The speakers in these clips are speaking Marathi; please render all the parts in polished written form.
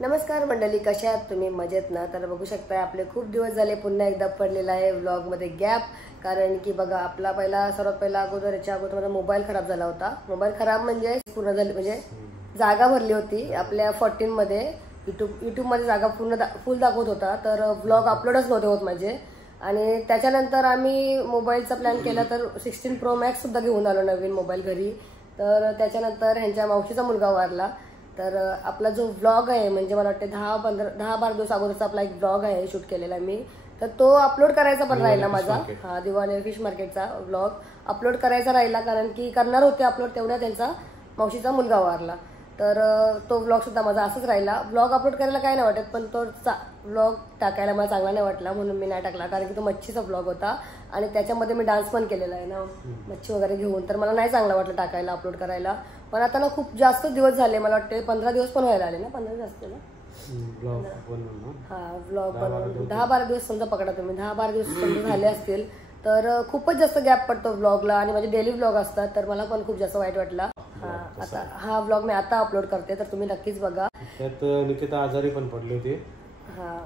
नमस्कार मंडळी, कशा आहात तुम्ही? मजेत ना? तर बघू शकता आपले खूप दिवस झाले पुन्हा एकदा पडलेला आहे व्लॉग मध्ये गॅप. कारण की बघा आपला सर्वात पहिला याच्या अगोदर माझा मोबाईल खराब झाला होता. मोबाईल खराब म्हणजे पूर्ण झाली, म्हणजे जागा भरली होती आपल्या 14 मध्ये. युट्यूब मध्ये जागा फुल दाखवत होता, तर व्लॉग अपलोडच नव्हते होत माझे. आणि त्याच्यानंतर आम्ही मोबाईलचा प्लॅन केला, तर 16 Pro Max सुद्धा घेऊन आलो नवीन मोबाईल घरी. तर त्याच्यानंतर ह्यांच्या मावशीचा मुलगा वारला. तर आपला जो व्लॉग आहे, म्हणजे मला वाटते 10-12 दिवस अगोदरचा आपला एक व्लॉग आहे शूट केलेला मी, तर तो अपलोड करायचा पण राहिला माझा. हा, दिवाळी फिश मार्केटचा व्लॉग अपलोड करायचा राहिला, कारण की करणार होते अपलोड, तेवढ्या त्यांचा मावशीचा मुलगा वारला. तर तो व्लॉग सुद्धा माझा असंच राहिला. व्लॉग अपलोड करायला काय नाही वाटत, पण तो व्लॉग टाकायला मला चांगला नाही वाटला, म्हणून मी नाही टाकला. कारण की तो मच्छीचा व्लॉग होता आणि त्याच्यामध्ये मी डान्स पण केलेला आहे ना, मच्छी वगैरे घेऊन. तर मला नाही चांगला वाटलं टाकायला, अपलोड करायला. पण आता ना खूप जास्त दिवस झाले, मला वाटते 15 दिवस पण व्हायला आले ना, 15 जास्त ना. हा, व्लॉग बनवून 10-12 दिवस समजा पकडा तुम्ही, 10-12 दिवस समजा झाले असतील. तर खूपच जास्त गॅप पडतो व्लॉगला, आणि माझे डेली व्लॉग असतात, तर मला पण खूप जास्त वाईट वाटला. आता हा व्लॉग मी आता अपलोड करते, तर तुम्ही नक्कीच बघा. त्यात निकिता आजारी पण पडली होती.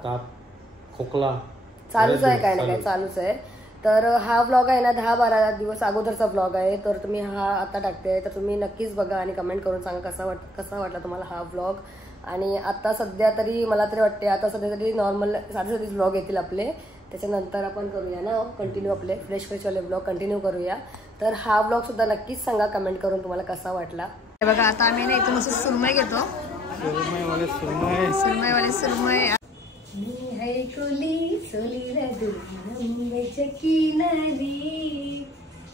ताप, खोकला चालूच आहे, काय ना काय चालूच आहे. तर हा व्लॉग आहे ना 10-12 दिवस अगोदरचा व्लॉग आहे. तर तुम्ही हा आता टाकते, तर तुम्ही नक्कीच बघा आणि कमेंट करून सांगा कसा वाटला तुम्हाला हा व्लॉग. आणि आता सध्या तरी मला तरी वाटते, आता सध्या तरी नॉर्मल साधे व्लॉग येतील आपले. त्याच्यानंतर आपण करूया ना कंटिन्यू, आपले फ्रेश वाले व्लॉग कंटिन्यू करूया. तर हा व्लॉग सुद्धा नक्कीच सांगा कमेंट करून तुम्हाला कसा वाटला. बघा आता आम्ही ना इथून असं सुरमई घेतो. सुरमई मी है कुली सोली मुंबईच्या किनारी,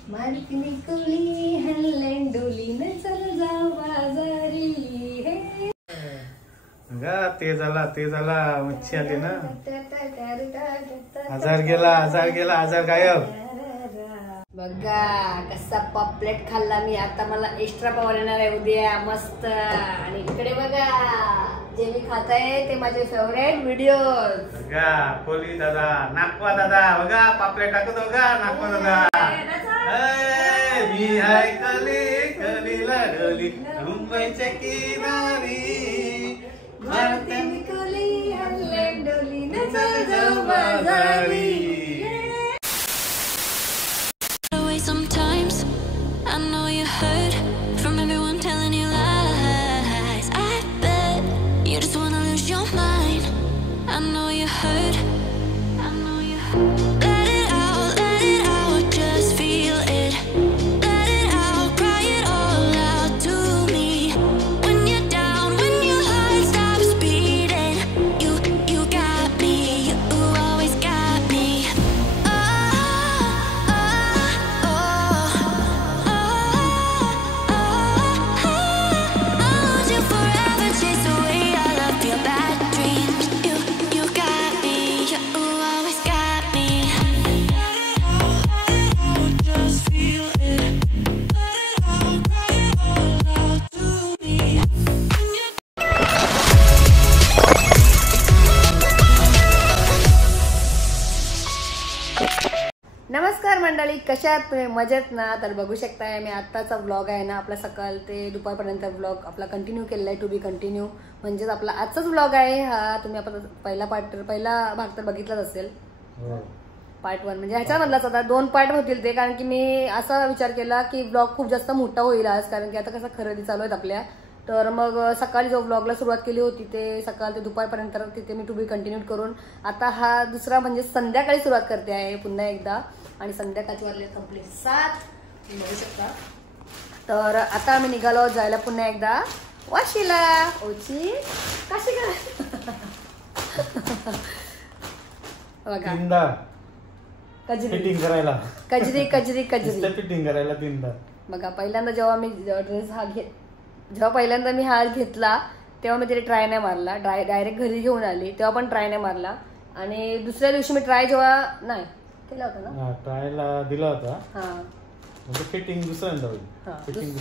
मालकिनी कुली हल्लेन डोली न चल जाऊ बाजारी. ते झाला मच्छी आली ना, आजार गेला आजार गायब. बघा कसा पॉपलेट खाल्ला मी. आता मला एक्स्ट्रा पावर येणार आहे उद्या मस्त. आणि इकडे बघा जे मी खात आहे ते माझे फेवरेट व्हिडिओ. बघा कोली दादा, नागवा दादा, बघा पापलेट टाकतो बघा नागवा दादा. मी हाय कलीला डोली मुंबईच्या किनारी, कुली हल्लेन डोली न चल जाऊ बाजारी. Sometimes I know you heard from everyone telling you lies. I bet you just wanna lose your mind. I know you heard. Let it out, just feel it. Let it out, cry it all out to me. When you're down, when your heart stops beating, you got me, you always got me. नमस्कार मंडळी, कशा आहात तुम्ही? मजेत ना? तर बघू शकताय मी आत्ताचा व्लॉग आहे ना आपला सकाळ ते दुपारपर्यंत व्लॉग आपला कंटिन्यू केलेला आहे, टू बी कंटिन्यू. म्हणजेच आपला आजचाच व्लॉग आहे हा. तुम्ही आपण पहिला भाग तर बघितलाच असेल, पार्ट 1. म्हणजे ह्याच्यामधलाच आता 2 पार्ट होतील ते, कारण की मी असा विचार केला की व्लॉग खूप जास्त मोठा होईल आज, कारण की आता कसं खरेदी चालू आहेत आपल्या. तर मग सकाळी जो व्लॉगला सुरुवात केली होती ते सकाळ ते दुपारपर्यंत तिथे मी टू बी कंटिन्यू करून आता हा दुसरा म्हणजे संध्याकाळी सुरुवात करते आहे पुन्हा एकदा. आणि संध्याकाळची वाजले कंप्लीट 7, बघू शकता. तर आता आम्ही निघालो जायला पुन्हा एकदा वाशीला. ओची काशी बघा फिटिंग करायला, कजरी फिटिंग करायला 3दा. बघा पहिल्यांदा जेव्हा मी पहिल्यांदा मी हा घेतला तेव्हा मी तिथे ट्राय नाही मारला, डायरेक्ट घरी घेऊन आली तेव्हा पण ट्राय नाही मारला. आणि दुसऱ्या दिवशी मी ट्राय जेव्हा नाही केला होता ना, ट्रायला दिला होता. म्हणजे फिटिंग दुसऱ्यांदा होईल,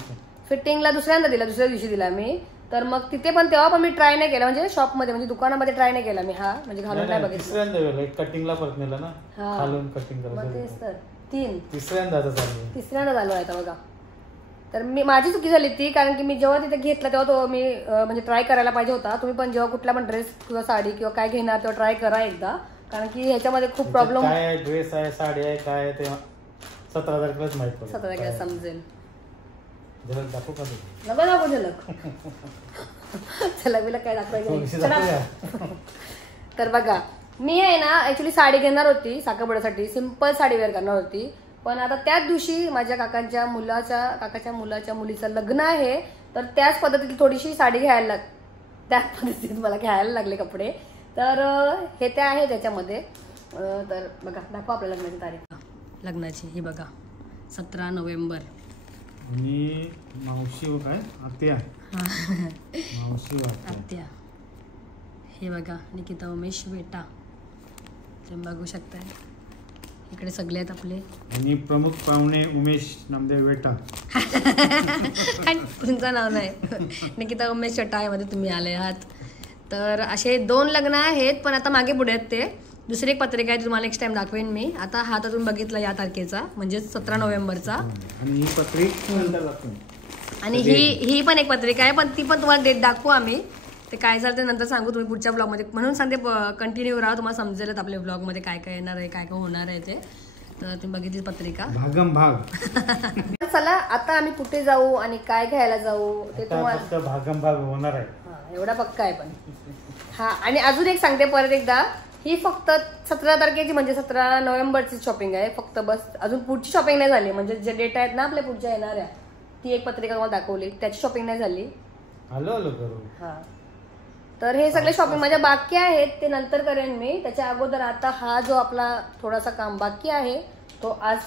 फिटिंगला दुसऱ्यांदा दिला, दुसऱ्या दिवशी दिला मी. तर मग तिथे पण तेव्हा पण मी ट्राय नाही केला, म्हणजे शॉपमध्ये म्हणजे दुकानामध्ये ट्राय नाही केला मी हा, म्हणजे घालून नाही बघितलं. कटिंगला परत नेला ना, खालून कटिंग करायचं. तेच तर तिसऱ्यांदा झालो आहे आता बघा. तर माझी चुकी झाली ती, कारण की मी जेव्हा तिथे घेतला तेव्हा तो मी म्हणजे ट्राय करायला पाहिजे होता. तुम्ही पण जेव्हा कुठला पण ड्रेस किंवा साडी किंवा काय घेणार तेव्हा ट्राय करा एकदा, कारण की ह्याच्यामध्ये खूप प्रॉब्लेम. काय ड्रेस आहे साडी आहे काय ते 17 तारखेलाच माहित पडेल. 17 तारखेला समजेल. झलक दाखवू का तू? नको नको झलक. झलक काय दाखवायचं. तर बघा मी आहे ना ऍक्च्युली साडी घेणार होती साखरपुड्यासाठी, सिंपल साडी वेअर करणार होती. पण आता त्याच दिवशी माझ्या काकाच्या मुलाच्या मुलीचं लग्न आहे, तर त्याच पद्धतीत थोडीशी साडी घ्यायला त्याच पद्धतीत मला घ्यायला लागले कपडे. तर हे ते आहे त्याच्यामध्ये. तर बघा दाखवा आपल्या लग्नाची तारीख. लग्नाची ही बघा 17 नोव्हेंबर. आणि मावशी काय आत्या मावशी आत्या. हे बघा निकिता उमेश बेटा, तुम्ही बघू शकताय. इकडे सगळे आहेत आपले आणि प्रमुख पाहुणे उमेश नामदेव बेटा. तुमचं नाव नाही, निकिता उमेश चटामध्ये तुम्ही आले आहात. तर असे 2 लग्न आहेत, पण आता मागे पुढे आहेत ते. दुसरी एक पत्रिका आहे तुम्हाला नेक्स्ट टाइम दाखवेन मी. आता हा तर तुम्ही बघितला या तारखेचा म्हणजे 17 नोव्हेंबरचा. आणि ही पत्रिका आणि ही पण एक पत्रिका आहे, पण ती पण तुम्हाला डेट दाखवू आम्ही. ते काय झालं ते नंतर सांगू तुम्ही पुढच्या ब्लॉगमध्ये. म्हणून सांगते कंटिन्यू राहा, तुम्हाला समजेलच आपल्या ब्लॉगमध्ये काय काय येणार आहे काय काय होणार आहे ते. तर तुम्ही बघितली पत्रिका भागम भाग. चला आता आम्ही कुठे जाऊ आणि काय घ्यायला जाऊ ते तुम्हाला भागम भाग होणार आहे. एवढा पक्का आहे. पण हा आणि अजून एक सांगते परत एकदा, ही फक्त 17 तारखेची म्हणजे 17 नोव्हेंबरची शॉपिंग आहे फक्त, बस. अजून पुढची शॉपिंग नाही झाली. म्हणजे जे डेट आहेत ना आपल्या पुढच्या येणाऱ्या, ती एक पत्रिका तुम्हाला दाखवली, त्याची शॉपिंग नाही झाली. आलो करू. हा तर हे सगळे शॉपिंग माझ्या बाकी आहेत, ते नंतर करेन मी. त्याच्या अगोदर आता हा जो आपला थोडासा काम बाकी आहे तो आज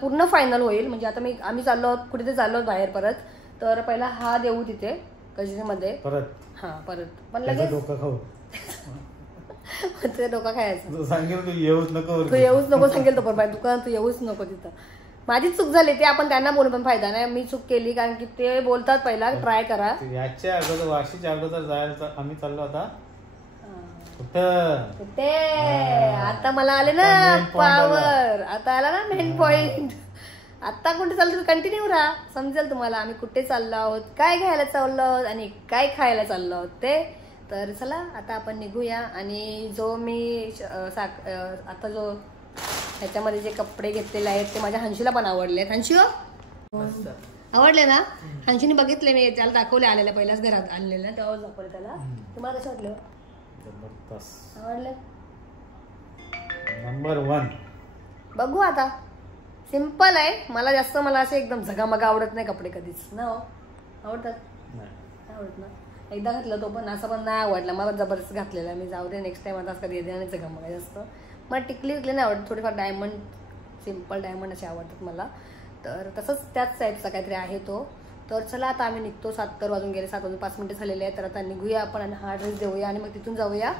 पूर्ण फायनल होईल. म्हणजे आता आम्ही चाललो आहोत कुठे चाललो बाहेर परत. तर पहिला हा देऊ तिथे कजिनमध्ये परत. परत पण लगेच डोका खाऊ. ते डोका खायचं सांगेल तू येऊच नको सांगेल तो पण दुकानात तू येऊच नको तिथं. माझी चूक झाली ते आपण त्यांना बोलून पण फायदा नाही. मी चूक केली कारण की ते बोलतात पहिला ट्राय करा. याच्या अगोदर वाशीच्या अगोदर जायला आम्ही चाललो होता कुठे. आता मला आले ना पावर, आता आला ना मेन पॉइंट. आता कुठे चाललो कंटिन्यू राहा, समजेल तुम्हाला आम्ही कुठे चाललो आहोत, काय घ्यायला चाललो आहोत आणि काय खायला चाललो आहोत ते. तर चला आता आपण निघूया. आणि जो मी आता जो ह्याच्यामध्ये जे कपडे घेतलेले आहेत ते माझ्या हंशीला पण आवडले. हंशी आवडले ना? हंशीने बघितले, मी त्याला दाखवले आलेल्या पहिल्याच घरात आणलेल्या तेव्हा दाखवले त्याला. तुम्हाला कसं वाटलं? आवडलं नंबर 1. बघू आता सिंपल आहे. मला असे एकदम झगामगा आवडत नाही कपडे कधीच ना. आवडतात आवडत ना. एकदा घातलं तो पण असं पण नाही आवडला मला, जबरदस्त घातलेला मी. जाऊ दे नेक्स्ट टाइम आता असं कधी येते आणि झगामगा जास्त. मला टिकली नाही आवडत, थोडीफार डायमंड सिंपल डायमंड असे आवडतात मला. तर तसंच त्याच टाईपचा काहीतरी आहे तो. तर चला आता आम्ही निघतो. 7 तर वाजून गेले, 7 वाजून 5 मिनिटं झालेले आहेत. तर आता निघूया आपण आणि हा ड्रेस देऊया आणि मग तिथून जाऊया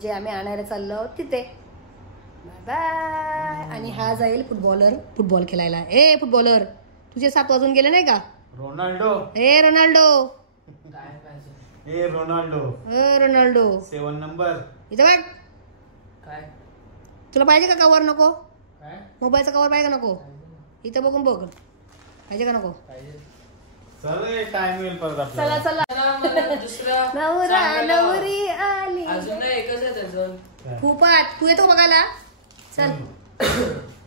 जे आम्ही आणायला चाललो आहोत तिथे. Bye bye. आणि हा जाईल फुटबॉल खेळायला. फुटबॉलर तुझे 7 वाजून गेले नाही का? रोनाल्डो. Ronaldo 7 number. इथं बघ. काय तुला पाहिजे का कवर? नको. मोबाईलचा कवर पाहिजे का? नको. इथं बघून बघ पाहिजे का? नको. टाइम होईल परत. चला चला. नवरी आली. फुपाट तू येतो बघायला? चल.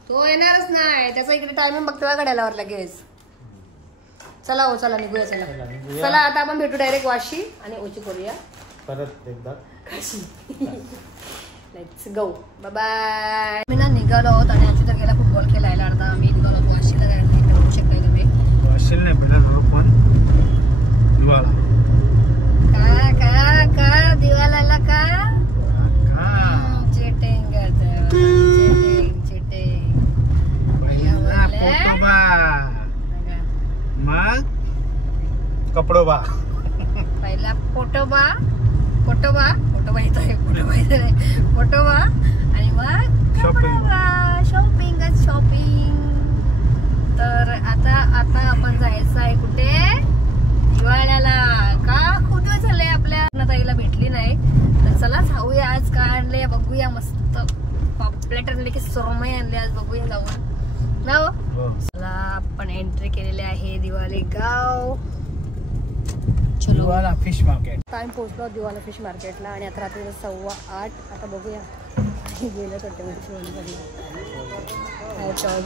तो येणारच नाही, त्याचा इकडे टायमिंग बघतो घड्याळावर लगेच. चला हो चला निघूया. चला आता आपण भेटू डायरेक्ट वाशी आणि ओची करूया परत एकदा. Let's go. Bye bye. मी ना निघालो आहोत आणि आमची तर गेला फुटबॉल खेळायला. अर्धा आम्ही निघालो आहोत वाशीला जायला. बघू शकता तुम्ही. वाशीला नाही पहिला झालो पण का दिवाला का चेटिंग मग कपडोबा. पहिला फोटोबा येतोय. फोटोबा आणि मग शॉपिंग. तर आता आपण जायचं आहे कुठे? दिवाळ्याला. का खूप दिवस झाले आपल्या ताईला भेटली नाही. तर चला जाऊया. आज काय आणले बघूया. मस्त पॉपलेट आणले की सुरमई आणले आज. बघूया जाऊन ना हो. चला आपण एंट्री केलेली आहे दिवाली गाव. दिवाला फिश मार्केट. टाइम पोहोचलो दिवाला फिश मार्केटला आणि आता रात्री 8:15. आता बघूया गेलं छोटे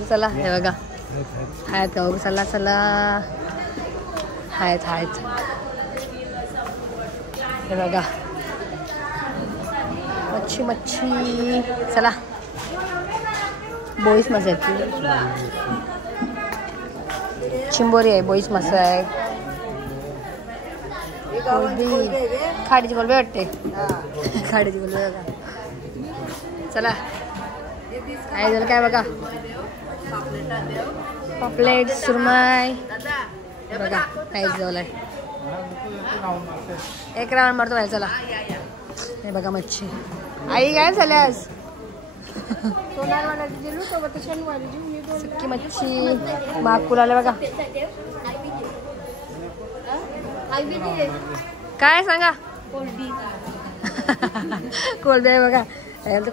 चला हे बघा आहेत का बघू. चला चला आहेत हे बघा मच्छी. चला बोईस मासे आहेत. चिंबोरी आहे, बोईस मासा आहे, खाडीची कोलबी वाटते. खाडीची कोलबी बघा. चला काय झालं काय बघा. पापलेट सुरमई बघा काय जवळ आहे. एक राऊंड मारतो आहे. चला हे बघा मच्छी. आई काय झाल्यास सुक्की मच्छी माकूल आले बघा. काय सांगा. कोलबी आहे बघा.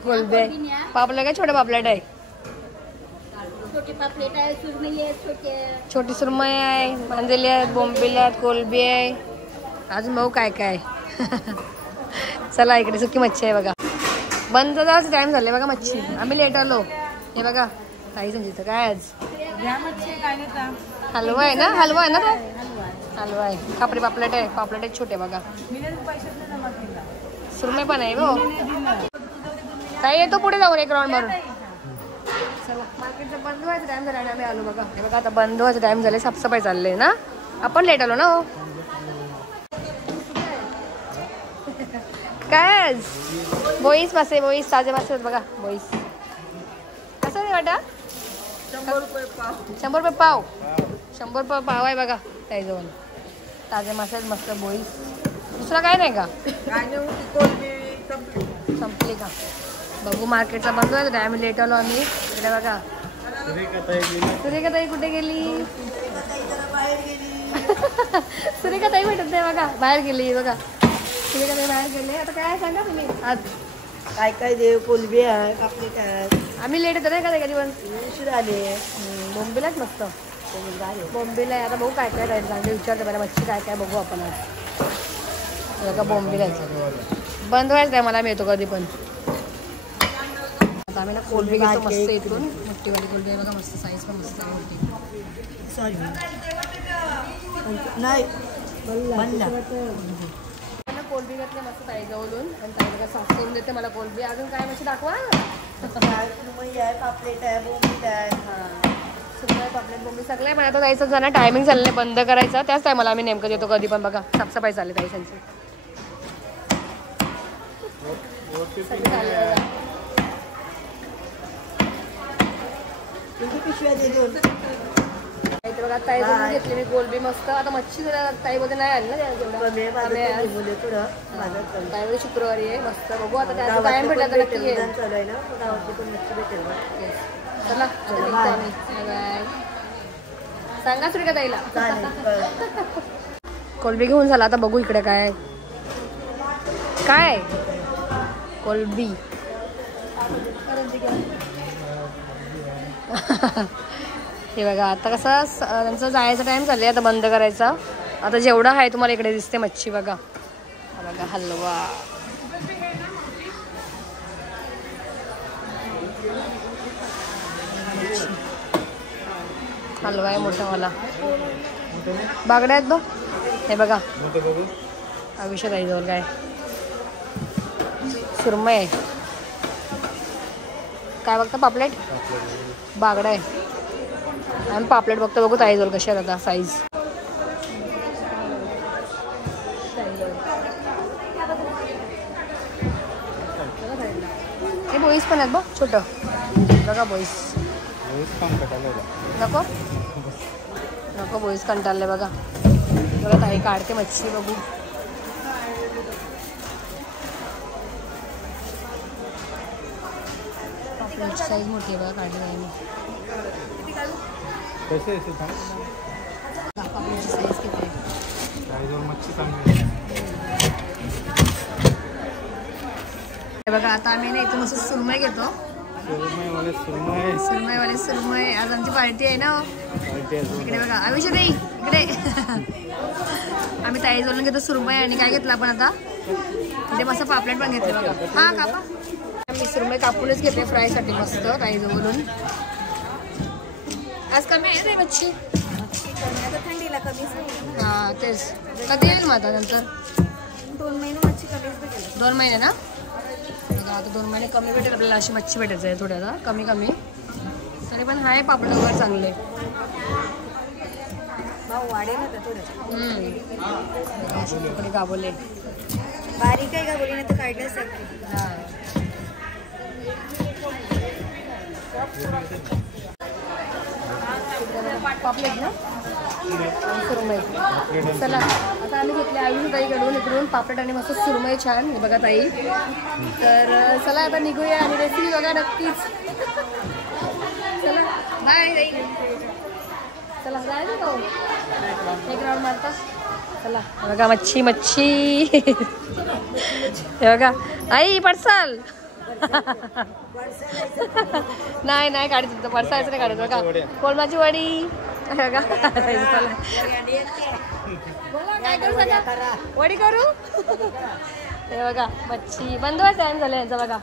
कोलबी आहे. पापलेट काय छोटे पापलेट आहे. छोटी सुरमई आहे, मांदेली आहेत, बोंबिल आहेत, कोलबी आहे. अजून भाऊ काय काय. चला इकडे सुकी मच्छी आहे बघा. बंद जायचं टाइम झाले बघा. मच्छी आम्ही लेट आलो. हे बघा काही संजीत काय आज हलवा आहे ना. हलवा आहे ना तो. हलवा आहे. खापरी पापलेट आहे. पापलेट छोटे बघा. सुरमई पण आहे हो. काही येतो पुढे जाऊन एक राऊंड मारून. चला मार्केटचं बंद व्हायचं टाइम झाला आणि आम्ही आलो बघा. हे बघा आता बंद व्हायचं टाइम झाले. साफसफाई चालले ना. आपण लेट आलो ना हो. काय बोईस मासे. बोईस ताजे मासे आहेत बघा. बोईस कसं आहे वाटा. 100 रुपये पाव. 100 रुपये पाव आहे बघा. त्याजवळ ताजे मासे आहेत मस्त. बोईस दुसरा काय नाही का. संपली का बघू. मार्केटचा बंद आहे आम्ही लेट आलो. आम्ही इकडे बघा. सुरेखाताई कुठे गेली. सुरेखाताई भेटत नाही बघा. बाहेर गेली बघा. सुरेखाताई बाहेर गेले. आता काय सांगा तुम्ही आज काय काय देव. कोलबी आहे, पापलेट आहे. आम्ही लेट येतो नाही का कधी पण उशीर आले. बोंबीलाच मस्त बोंबीला आहे. आता बघू काय काय करायचं चांगले विचारते मला. मच्छी काय काय बघू आपण आज. बघा बोंबीला बंद व्हायचं आहे. मला मिळतो कधी पण. आता आम्ही ना कोलबी घेतो मस्त इथून. मोठीवाली कोलबी आहे बघा. मस्त साईज पण मस्त आहे मोठी. सॉरी नाही कोलबी घेतली मस्त ताई जवळून. आणि ताई बघा साफ करून देते मला कोलबी. अजून काय मच्छी दाखवा. सुरमई आहे, पापलेट आहे, बोंबील आहे. सुरमई पापलेट बोंबी सगळं आहे. पण आता जायचं जाणं टायमिंग झालं नाही बंद करायचा. त्याच टायमाला आम्ही नेमकं येतो कधी पण बघा. साफसफाई चालली ताईसांची. बघा ताई बनवून घेतली मी कोलबी मस्त. आता मच्छी ताई बोलते नाही आली ना ताई शुक्रवारी आहे मस्त. बघू आता त्याचा टाइम भेटला तर नक्की येईल. चला सांगा सुरेखा ताईला. कोलबी घेऊन झाला. आता बघू इकडे काय काय कोलबी. हे बघा आता कसं त्यांचं जायचा टाइम चालले. आता बंद करायचा. आता जेवढं आहे तुम्हाला इकडे दिसते मच्छी बघा. बघा हलवा. हलवा आहे मोठावाला. बागड्या आहेत बघ. हे बघा अविषय ताई जवळ काय सुरमई आहे. काय बघता पापलेट. बागडा आहे. आम्ही पापलेट बघतो. बघू ताई जवळ कशी आहेत आता साईज. हे बोईस पण आहेत बघ छोटं बघा. बोईस नको नको. बोईस कंटाळले बघा. बघा ताई काढते मच्छी. बघू पापलेटची साईज मोठी आहे बघा. काढली ताईने. पापलेटची साईज किती आहे. बघा आता आम्ही ना इथून मस्त सुरमई घेतो. सुरमईवाले सुरमई. आज आमची पार्टी आहे ना. इकडे बघा आयुष्य ताई इकडे. आम्ही ताई जोडून घेतो सुरमई. आणि काय घेतलं आपण आता इथे मस्त पापलेट पण घेतले बघा. हा कापा. मी सुरमई कापूनच घेते फ्रायसाठी मस्त ताई जोडून. आज कमी आहे रे मच्छी. थंडीला कमीच नाही. हा तेच. कधी येईल मग आता नंतर 2 महिने मच्छी कमीच भेटेल. 2 महिने ना. आता 2 महिने कमी भेटेल आपल्याला. अशी मच्छी भेटायचं आहे थोड्या कमी कमी. तरी पण आहे पापड वगैरे चांगले. भाऊ वाढेल होतं थोडं. तुकडे गाबोले बारीक आहे का बोली नाही तर काढलं असेल. हा पापलेट ना सुरमई. चला आता आम्ही घेतले आयुष ताईकडून इकडून पापलेट आणि मस्त सुरमई छान. हे बघा ताई. तर चला आता निघूया आणि रेसिपी बघा नक्कीच. चला बाय ताई. चला जायचं का एक राऊंड मारता. चला बघा मच्छी मच्छी. हे बघा आई पडसाल. नाही नाही काढत तुमचं पडसायचं नाही काढत बघा. कोलमाची वडी. बघा काय करू सगळं वडी करू. हे बघा मच्छी. बंद व्हायचा टाइम झाला यांचा बघा.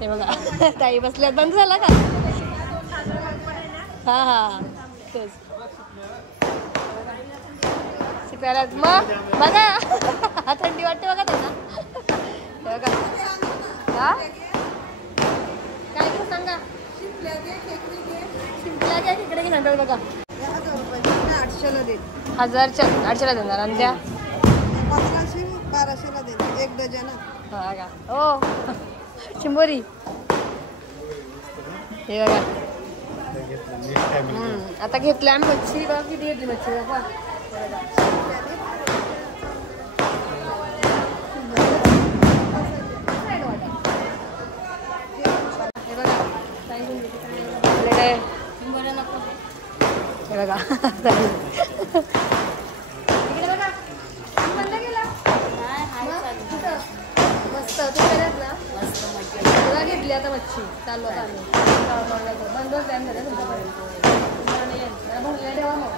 हे बघा ताई बसल्यात. बंद झाला का. हा हा तेच शिकायला मग बघा. थंडी वाटते बघा त्यांना. हे बघा हा काय करू सांगा. शिंपल्या घ्या तिकडे की सांगतात बघा. 800ला दे. 800ला देणार. आणि द्या 1200ला दे. 1 डझन. हा का हो शिंबोरी. हे बघा आता घेतली आम्ही मच्छी. बघा किती घेतली मच्छी बघा. हे बघा हे बघा इकडे बघा बंद केला मस्त. तू केल्यात ना तुला घेतली आता मच्छी. चाललो आता आम्ही बंदच टाइम झाला तुमच्यापर्यंत. भरल्या ठेवा मग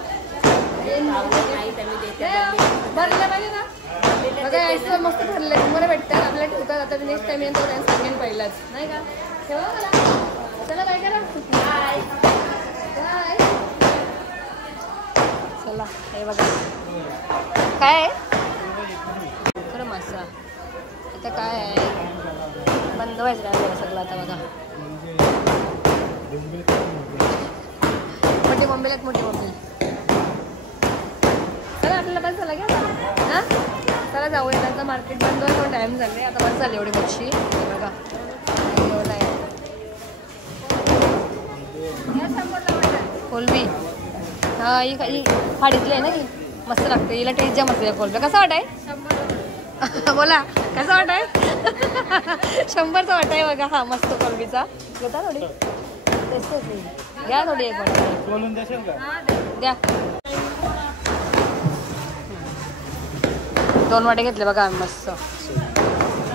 भरल्या पाहिजे ना. बघा यायचं मस्त भरले तुम्हाला भेटतात आपल्याला ठेवतात. आता नेक्स्ट टाइम येतो सांगेन पहिलाच नाही का. ठेवा मला. चला काय करा बाय बाय. चला हे बघा काय आहे खरं मासा. आता काय आहे बंद व्हायचं नाही सगळं आता बघा. मोठी बॉम्बेला मोठी बॉम्बे. चला आपल्याला बस झाला घ्या हां. चला जाऊया. आता मार्केट बंद व्हायला टाईम झाले. आता बस झाली एवढी मच्छी. बघा एवढं आहे कोलबी. हा ही फाडीतली आहे ना ही मस्त लागते. हिला टेस्ट जाम असते कोलबी. कसा वाटाय बोला कसा वाटाय. 100चा वाटाय बघा. हा मस्त कोलबीचा घेता थोडी टेस्ट होती. घ्या थोडी एक द्या. 2 वाटे घेतले बघा आम्ही मस्त.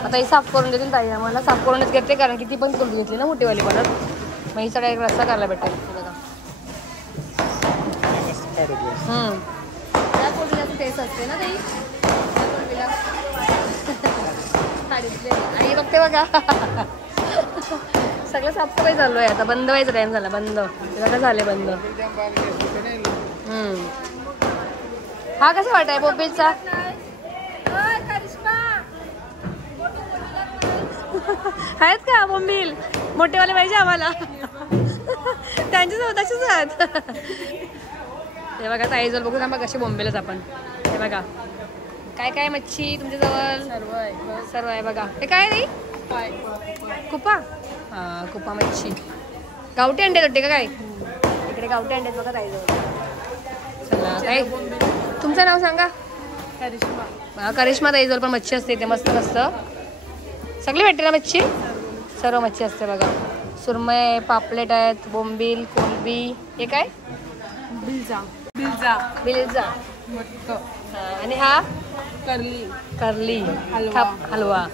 आता ही साफ करून देतील ताई आम्हाला. साफ करूनच घेते कारण की ती पण कोलबी घेतली ना मोठीवाली परत. मग ही सगळ्या एक रस्ता करायला भेटेल बघा. त्या कोलबीला टेस्ट असते ना ताई. त्या कोलबीला साडीतले आई बघते बघा. सगळं साफसफाई चालू आहे. आता बंद व्हायचा टाइम झाला. बंद सगळं झाले बंद. हा कसा वाटाय बोंबीलचा. आहेत का बोंबील मोठेवाले पाहिजे आम्हाला. त्यांच्यासोबत असेच आहेत. हे बघा ताईजवळ बघू ना मग कशी बोंबेलच आपण. हे बघा काय काय मच्छी तुमच्याजवळ सर्व आहे बघा. हे काय नाही कुपा. हा कुपा मच्छी. गावठी अंडे होते का काय. इकडे गावठी अंडे बघा ताईजवळ. चला ताई तुमचं नाव सांगा. करिश्मा. करिश्मा ताईजवळ पण मच्छी असते. ते मस्त मस्त सगळी भेटते ना मच्छी. सर्व मच्छी असते बघा. सुरमई पापलेट आहेत. बोंबील कोलबी. हे काय बिलजा. बिलजा बिलजा. आणि हा कर्ली. कर्ली हलवा.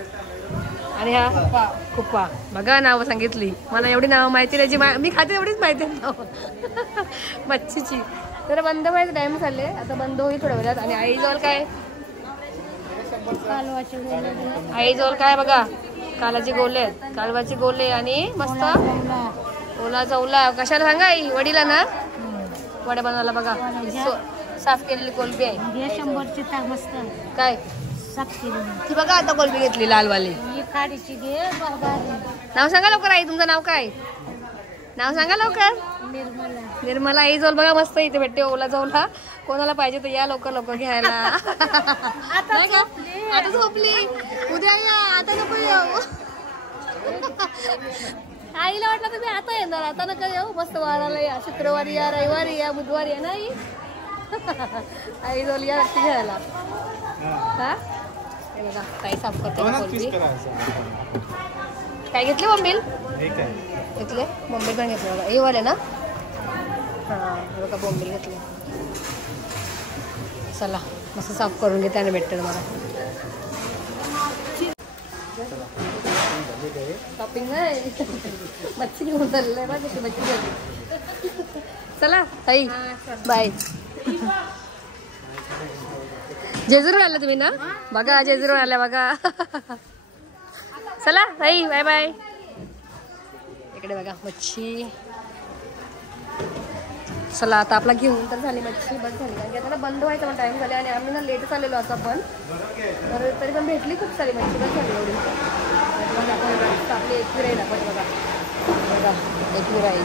आणि हा कुप्पा. बघा नावं सांगितली, मला एवढी नावं माहिती नाही, जी मी खाते एवढीच माहिती आहे नाव मच्छीची. तर बंद व्हायचं टाइम झाले, आता बंद होईल थोड्या वेळात. आणि आईजवळ काय, आईजवळ काय बघा, कालाचे गोले आहेत, कालवाचे गोले आणि मस्त ओलाचा ओला. कशाला सांगा आई? वडीला ना वड्या बनवायला. बघा साफ केलेली कोलबी आहे, 100ची ताक मस्त काय साफ केलेली. ती बघा आता कोलबी घेतली लालवाली. ही खाडीची घे बाबा. नाव सांगा लवकर आई, तुमचं नाव काय? नाव सांगा लवकर. निर्मला. निर्मला. आई जवळ बघा मस्त इथे भेटते ओला जवळला. कोणाला पाहिजे तर या लवकर लवकर घ्यायला. आता झोपली, उद्या या, आता नको येऊ. आईला वाटलं तुम्ही आता येणार, आता नका येऊ. मस्त वाराला या, शुक्रवारी या, रविवारी या, बुधवारी या. नाही आई जवळ या नक्की घ्यायला. हा हे बघा ताई साफ करते कोलबी. काय घेतली बोंबील? घेतले बोंबील पण घेतले बघा, हे वाले ना. हां बघा बोंबील घेतले. चला मस्त साफ करून घेते आणि भेटते तुम्हाला. शॉपिंग नाही मच्छी घेऊन चाललेलं आहे बघा, कशी मच्छी घेतली. चला ताई बाय. जेजुरी आल्या तुम्ही ना, बघा जेजुरी आल्या बघा. चला ताई बाय बाय. इकडे बघा मच्छी. चला आता आपला घेऊन तर झाली मच्छी, बस झाली. कारण की आता बंद व्हायचा पण टाइम झाले आणि आम्ही ना लेटच आलेलो असं पण, तर तरी पण भेटली खूप सारी मच्छी, बस झाली एवढी. आपली एकवीर आहे दाखवते बघा, बघा एकवीर आहे.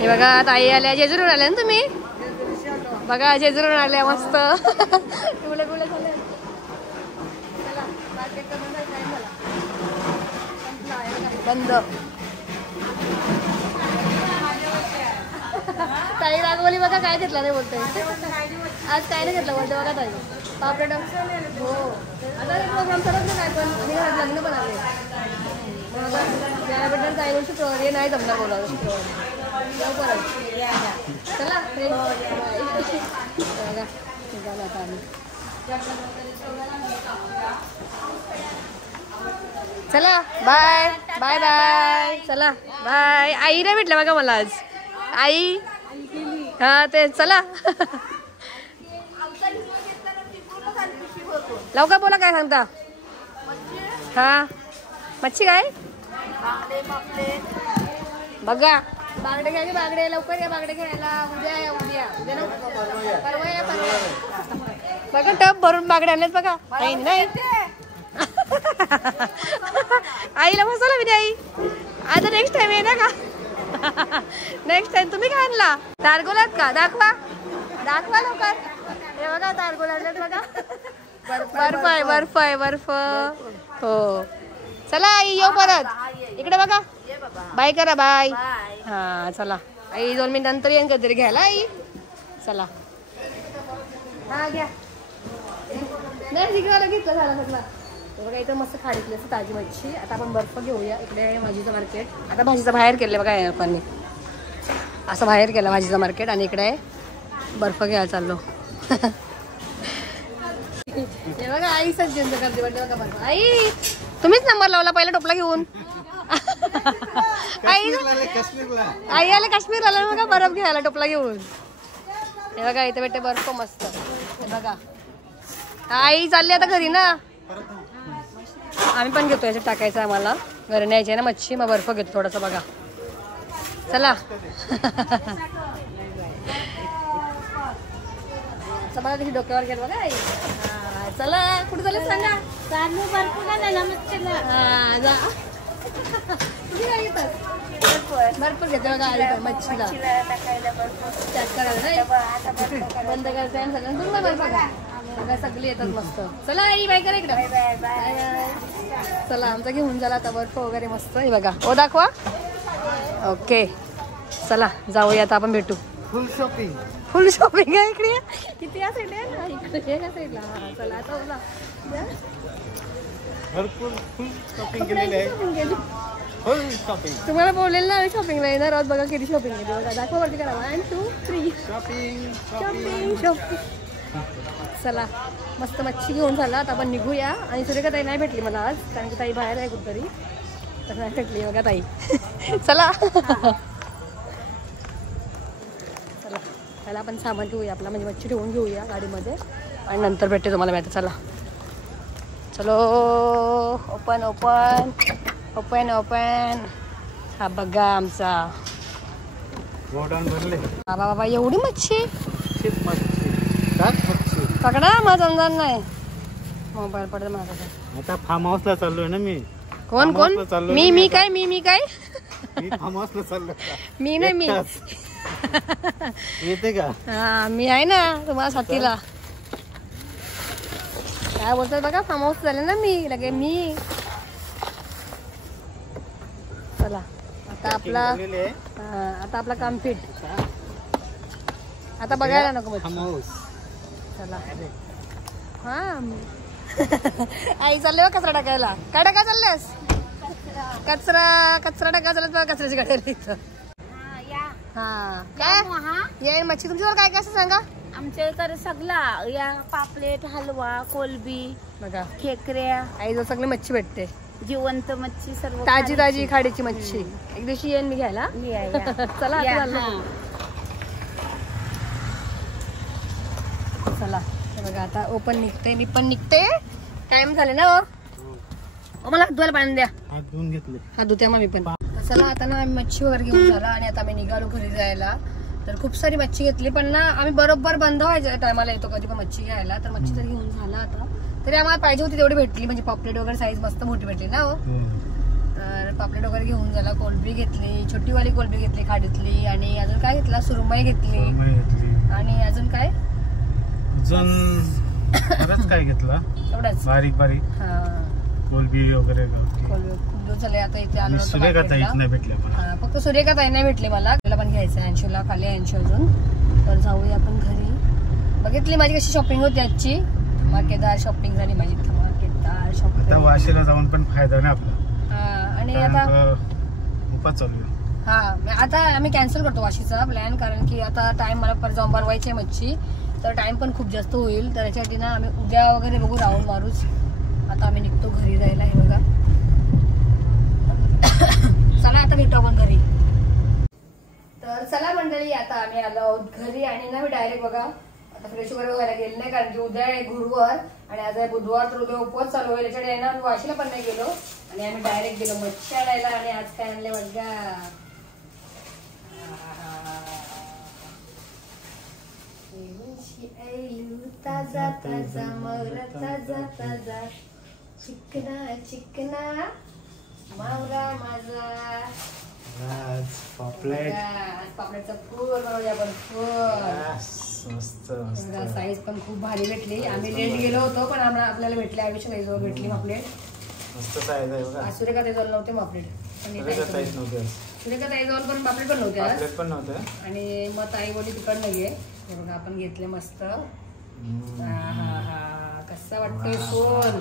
हे बघा आता आई आल्या, जेजुरीवर आल्या ना तुम्ही. बघा जेजुरीवर आल्या मस्त. गुळे गुळे झाले. चला मार्केट टाइम झाला, बंद. ताई रागवली बघा, काय घेतला नाही बोलते आज, काय नाही घेतलं बोलते बघा ताई. पापड हो आता प्रोग्राम करत नाही, काय पण लग्न पण आले त्याबद्दल ताई बोल शुक्रवारी नाही जमणार बोलावं शुक्रवारी येऊ परत. चला बघा झालं आता आम्ही. चला बाय बाय बाय. चला बाय. आई नाही भेटलं बघा मला आज, आई हा ते. चला लवकर बोला, काय सांगता? हा मच्छी काय बघा, बागडे घ्या की बागडे, लवकर या बागडे घ्यायला. उद्या या, उद्या उद्या परवा या, परवा बघा. टप भरून बागडे आणलेत बघा. काही नाही आईला बसवलं मी आई. आता नेक्स्ट टाइम आहे ना का, नेक्स्ट टाइम तुम्ही काय आणला? तारगोलात का? दाखवा दाखवा लवकर. हे बघा तारगोला आणलेत बघा. बर्फ आहे, बर्फ आहे, बर्फ. हो चला आई येऊ परत. इकडे बघा बाय करा, बाय. हा चला आई 2 मिनिट नंतर येईन कधीतरी घ्यायला आई. चला हा घ्या. नाही जिगराला घेतलं झालं सगळं. बघा इथं मस्त खाडीतली असं ताजी मच्छी. आता आपण बर्फ घेऊया. इकडे आहे भाजीचं मार्केट. आता भाजीचं बाहेर केलं बघा आपण, असं बाहेर केलं भाजीचं मार्केट. आणि इकडे आहे बर्फ घ्यायला चाललो. हे बघा आई सज्जन करते बघा बर्फ. आई तुम्हीच नंबर लावला पहिला टोपला घेऊन. आई आले काश्मीर आला बघा बर्फ घ्यायला टोपला घेऊन. हे बघा इथे भेटते बर्फ मस्त. हे बघा आई चालली आता घरी ना, आम्ही पण घेतो. याच्यात टाकायचं आम्हाला, घरी न्यायची ना मच्छी, मग बर्फ घेतो थोडासा बघा. चला बघा कशी डोक्यावर घेत बघा आई. चला कुठे चालत सांगा. भरपूर घेते बघा आई मच्छीला चॅक करायला. बंद करायचं सगळं बर्फ बघा, सगळी येतात मस्त. चला आई बाय करा इकडे. चला आमचा घेऊन झाला आता बर्फ वगैरे मस्त. हे बघा ओ दाखवा. ओके चला जाऊया आता आपण, भेटू. फुल शॉपिंग, फुल शॉपिंग आहे इकडे. किती या साईडला आहे ना, इकडे या साईडला. चला आता ओला भरपूर फुल शॉपिंग केलेली आहे. फुल शॉपिंग तुम्हाला बोललेलं ना आम्ही शॉपिंगला येणार आहोत. बघा किती शॉपिंग केली बघा. दाखवा वरती करा. 1 2 3 शॉपिंग शॉपिंग शॉपिंग. चला मस्त मच्छी घेऊन झाला. आता आपण निघूया. आणि सुरेखा ताई नाही भेटली मला आज, कारण की ताई बाहेर आहे कुठतरी, तर नाही भेटली बघा ताई. चला चला पहिला आपण सामान घेऊया आपला, म्हणजे मच्छी ठेवून घेऊया गाडीमध्ये आणि नंतर भेटते तुम्हाला माहिती. चला चलो ओपन ओपन ओपन ओपन. हा बघा आमचा बाबा बाबा एवढी मच्छी पकडा. माझा अंदाज नाही. मोबाईल पडत माझा. आता फार्म हाऊसला चाललोय ना मी. कोण कोण? मी काय मी काय फार्म हाऊसला चाललो. मी नाही मी येते का? हा मी आहे ना तुम्हाला साथीला. काय बोलतात बघा, फार्म हाऊस झाले ना मी लगे मी. चला आता आपला काम फिट. आता बघायला नको फार्म हाऊस. चला हा आई चालले बघ कचरा टाकायला. काय टाका चाललेस? कचरा टाका चालत बघा. कचऱ्याची गाडी आली इथं. हा काय या मच्छी तुमच्यावर काय काय असं सांगा. आमच्या इकडे सगळा या पापलेट, हलवा, कोलबी बघा खेकड्या, आई जो सगळी मच्छी भेटते. जिवंत मच्छी सर्व ताजी ताजी खाडीची मच्छी. एक दिवशी येईन मी घ्यायला. चला आता चाललो. चला बघा आता ओपन निघते. मी पण निघते. टाइम झाले ना. मला हात धुवायला पाणी द्या. हात धुवून घेतले. हात धुते मग मी पण. चला आता ना आम्ही मच्छी वगैरे घेऊन झाला आणि आता आम्ही निघालो घरी जायला. तर खूप सारी मच्छी घेतली, पण ना आम्ही बरोबर बंद व्हायच्या टायमाला येतो कधी पण मच्छी घ्यायला. तर मच्छी तरी घेऊन झाला आता. तरी आम्हाला पाहिजे होती तेवढी भेटली, म्हणजे पापलेट वगैरे साईज मस्त मोठी भेटली ना. हो तर पापलेट वगैरे घेऊन झाला. कोलंबी घेतली, छोटीवाली कोलंबी घेतली खाडीतली. आणि अजून काय घेतला? सुरमई घेतली. आणि अजून काय काय घेतला? एवढंच बारीक बारीक. हा कोलंबी वगैरे. कोलंबी खूप दिवस झाले आता इथे आलो. भेटले फक्त सूर्यका ताई नाही भेटले मला. त्याला पण घ्यायचं 80ला खाली 80 अजून. तर जाऊया आपण घरी. बघितली माझी कशी शॉपिंग होती आजची. धमाकेदार शॉपिंग झाली माझी. धमाकेदार शॉपिंग. वाशीला जाऊन पण फायदा नाही आपला. आणि आता उपास चालू. हा आता आम्ही कॅन्सल करतो वाशीचा प्लॅन, कारण की आता टाइम मला परत जाऊन बनवायची आहे मच्छी. तर टाइम पण खूप जास्त होईल. तर याच्यासाठी ना आम्ही उद्या वगैरे बघू राहून मारूच. आता आम्ही निघतो घरी जायला. हे बघा चला आता भेटू आपण घरी. तर चला मंडळी आता आम्ही आलो आहोत घरी. आणि ना मी डायरेक्ट बघा आता फ्रेश वगैरे व्हायला गेले नाही, कारण की उद्या आहे गुरुवार आणि आज आहे बुधवार. तर उद्या उपवास चालू होईल. याच्याकडे आहे ना आम्ही वाशीला पण नाही गेलो आणि आम्ही डायरेक्ट गेलो मच्छी आणायला. आणि आज काय आणले बघा. ताजा ताजा मोर ताजा ताजा चिकना चिकना मावरा माझा. पापलेटचा फूल बनवूया आपण. फूल साईज पण खूप भारी भेटली. आम्ही लेट गेलो होतो पण आपल्याला भेटले. आयुष्य काही जवळ भेटली पापलेट. सूर्यका ताई जवळ नव्हते पापलेट. सूर्यका ताई जवळ पण पापलेट पण नव्हते. आणि मग ताई बोलली तिकडनं घे. बघा आपण घेतले मस्त. कसा वाटतोय फोन.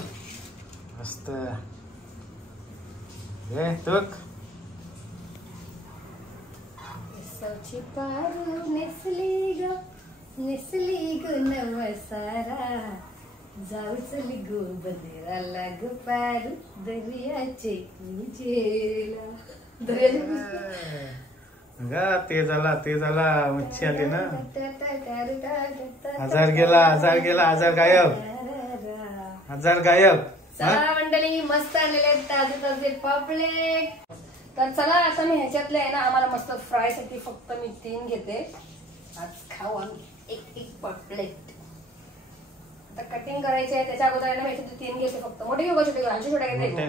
मस्त. नेसली ग नवसारा जाऊ चली गो बंदिराला ग पारू दर्याचे ते झाला मच्छी आली ना. हजार गेला गायब. चला मंडळी मस्त आलेले ताजे ताजे पापलेट. तर चला आता मी ह्याच्यातले आहे ना आम्हाला मस्त फ्राय साठी फक्त मी 3 घेते. आज खाऊ आम्ही एक पापलेट. आता कटिंग करायची आहे त्याच्या अगोदर आहे ना मी 3 घेते फक्त. मोठे घेऊ का छोटे घेऊ? छोटा घेते.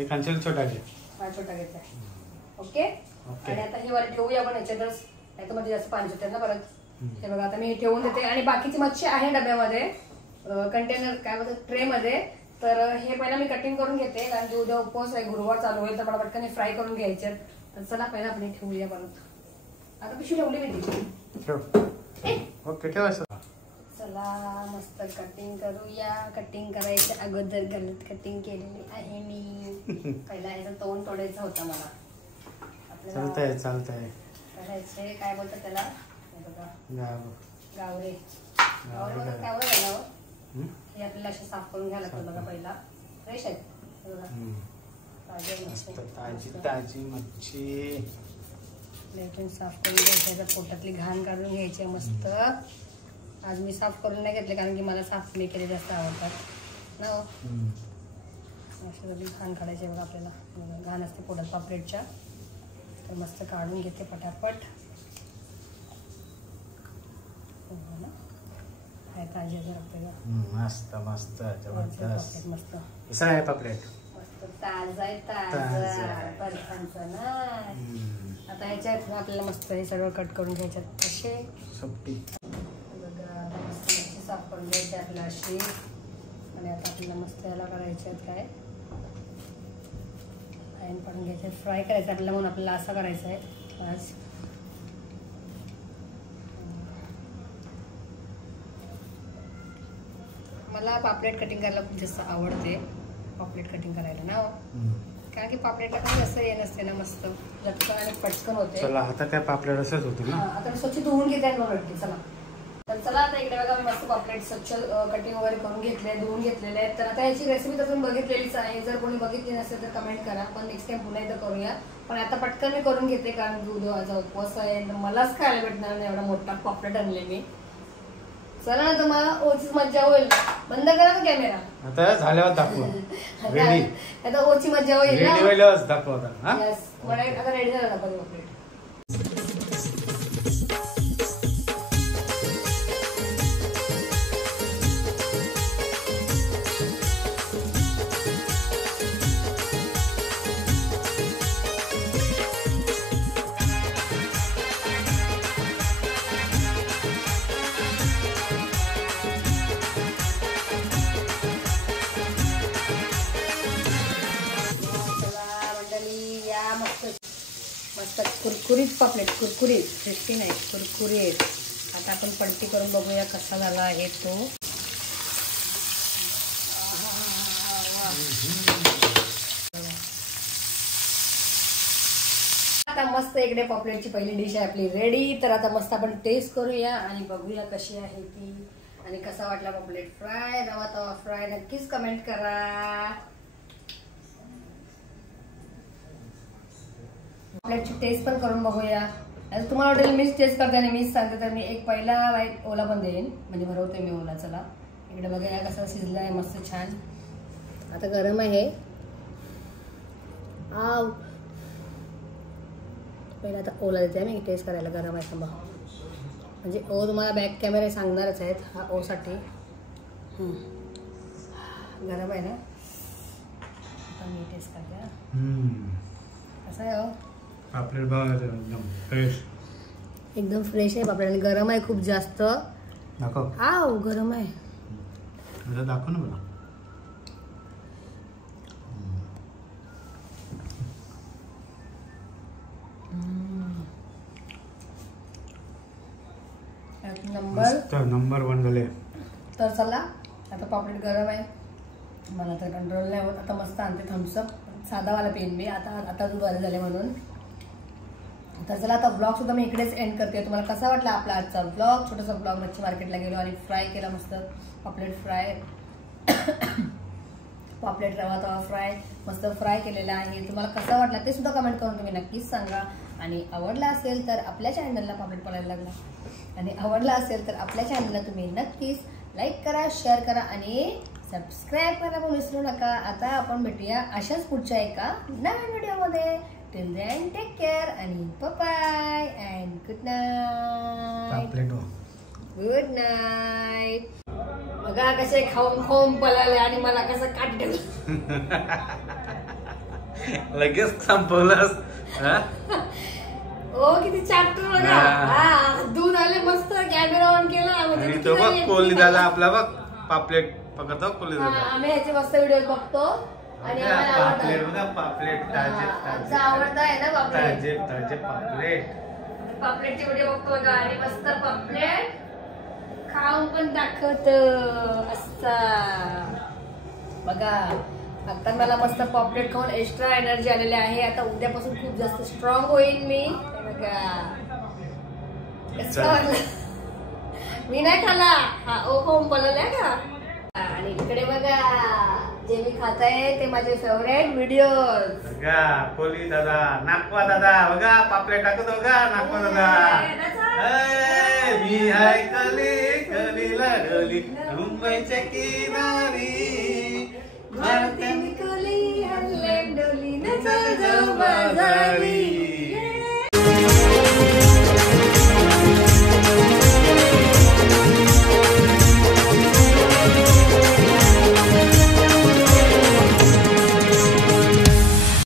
एक अंचल छोटा घे. छोटा घेतला. ओके. आणि आता ही वाली ठेवूया आपण ह्याच्यातच, नाही तर मध्ये जास्त पाणी सुटेल ना परत. हे बघा आता मी ठेवून देते. आणि बाकीची मच्छी आहे डब्यामध्ये, कंटेनर काय बोलतात ट्रे मध्ये. तर हे पहिला मी कटिंग करून घेते, कारण की उद्या उपवास आहे, गुरुवार चालू होईल. तर मला पटकन फ्राय करून घ्यायचे. तर चला पहिला आपण ठेवूया परत. आता पिशवी ठेवली मी ती. ओके ठेवायचं. चला मस्त कटिंग करूया. कटिंग करायच्या अगोदर गलत कटिंग केलेली आहे मी. पहिला ह्याचा तोंड तोडायचा होता मला. चालतंय करायचे काय बोलतात त्याला, गावरे. हे आपल्याला असे साफ करून घ्यायला लागतं बघा. पहिला फ्रेश आहेत ताजी मच्छी साफ करून घ्यायच्या. पोटातली घाण काढून घ्यायची मस्त. आज मी साफ करून नाही घेतले कारण की मला साफ नाही केले जास्त आवडतात ना. अशी घाण काढायची बघा आपल्याला. घाण असते पोटात पापलेटच्या, तर मस्त काढून घेते पटापट. ताजे आपल्याला मस्त मस्त जबरदस्त मस्त. कसा आहे पापलेट? मस्त ताजा आहे. ताजा बर्फांचं ना. आता ह्याच्यात आपल्याला मस्त हे सगळं कट करून घ्यायच्यात. कसे सोपटी बघा मस्त मच्छी साफ करून घ्यायची आपल्याला अशी. आणि आता आपल्याला मस्त याला करायच्यात काय फ्राय पडून घ्यायचे. फ्राय करायचं आपल्याला म्हणून आपल्याला असं करायचं आहे आज. मला पापलेट कटिंग करायला खूप जास्त आवडते. पापलेट कटिंग करायला ना, कारण की पापलेटला काही असं हे नसते ना, मस्त झटकन आणि पटकन होते. चला आता काय पापलेट असंच होतं ना. आता स्वच्छ धुवून घेते चला. तर चला आता इकडे बघा मस्त पापलेट स्वच्छ कटिंग वगैरे करून घेतले, धुवून घेतलेले आहेत. तर आता याची रेसिपी तर तुम्ही बघितलेलीच आहे. जर कोणी बघितली नसेल तर कमेंट करा. पण नेक्स्ट टाइम पुन्हा एकदा करूया. पण आता पटकन मी करून घेते कारण दूधचा उपवास आहे. मलाच खायला भेटणार नाही एवढा मोठा पापलेट आणले मी. चला ना, तुम्हाला ओचीच मज्जा होईल. बंद करा ना कॅमेरा. आता झाल्यावर दाखव. आता ओची मज्जा होईल ना. दाखव आता. आता रेडी झाला आपण पापलेट. मस्त कुरकुरीत पापलेट, कुरकुरीत क्रिस्पी नाही, कुरकुरीत. आता आपण पलटी करून बघूया कसा झाला आहे तो. आता मस्त इकडे पापलेटची पहिली डिश आहे आपली रेडी. तर आता मस्त आपण टेस्ट करूया आणि बघूया कशी आहे ती आणि कसा वाटला पापलेट फ्राय, रवा तवा फ्राय. नक्कीच कमेंट करा. पापलेटची टेस्ट पण करून बघूया. तुम्हाला वाटेल मीच टेस्ट करते आणि मीच सांगते, तर मी एक पहिला वाईट ओला पण देईन, म्हणजे भरवते मी ओला. चला इकडे बघूया कसं शिजलं आहे मस्त छान. आता गरम आहे. आव पहिला आता ओला देते मी टेस्ट करायला. गरम आहे थांबा, म्हणजे ओ तुम्हाला बॅक कॅमेरा सांगणारच आहेत. हा ओ साठी गरम आहे ना. आता मी टेस्ट करते. कसं आहे हो पापलेट? बघा एकदम फ्रेश, एकदम फ्रेश आहे पापलेट. आणि गरम आहे खूप जास्त. दाखव. आव गरम आहे. दाखव ना मला. नंबर 1 झाले. तर चला आता पापलेट गरम आहे, मला तर कंट्रोल नाही होत. आता मस्त आणते थम्सअप, साधावाला पेन मी. आता बरं झाले म्हणून. तर चला आता ब्लॉग सुद्धा मी इकडेच एंड करते. तुम्हाला कसा वाटला आपला आजचा ब्लॉग? छोटासा ब्लॉग. मच्छी मार्केटला गेलो आणि फ्राय केला मस्त पापलेट फ्राय. पापलेट रवा तवा फ्राय मस्त फ्राय केलेला आहे. तुम्हाला कसा वाटला ते सुद्धा कमेंट करून तुम्ही नक्कीच सांगा. आणि आवडला असेल तर आपल्या चॅनलला पापलेट पडायला लागला आणि आवडला असेल तर आपल्या चॅनलला तुम्ही नक्कीच लाईक करा, शेअर करा आणि सबस्क्राईब करायला पण विसरू नका. आता आपण भेटूया अशाच पुढच्या एका नवीन व्हिडिओमध्ये. टिल देन टेक केअर आणि bye and good night. Good night. बघा कसे खाऊन खाऊन पळाले आणि मला कसं काट ठेवलं. लगेच संपवलंस. ओ किती चॅप्टर बघा. दूध आले मस्त. कॅमेरा ऑन केला आणि तो बघ कोहली दादा आपला बघ पापलेट पकडतो. कोहली दादा आम्ही ह्याचे मस्त व्हिडिओ बघतो आणि पापलेट बघा. पापलेट ताजे आवडता आहे ना पापलेट. ताजे ताजे पापलेट. पापलेटचे व्हिडिओ बघतो बघा आणि मस्त पापलेट खाऊन पण दाखवत असता बघा. आता मला मस्त पॉपलेट खाऊन एक्स्ट्रा एनर्जी आलेली आहे. आता उद्यापासून खूप जास्त स्ट्रॉंग होईल मी. बघा कसं वाटलं मी नाही खाला हा ओ होम बोलला का. आणि इकडे बघा जे मी खात आहे ते माझे फेवरेट व्हिडिओ बघा कोली दादा नागवा दादा बघा पापलेट टाकतो बघा नागवा दादा. मी हाय कली कलीला डोली मुंबईच्या किनारी भारतीय कोली हल्ले डोली न चल जाऊ बाजारी.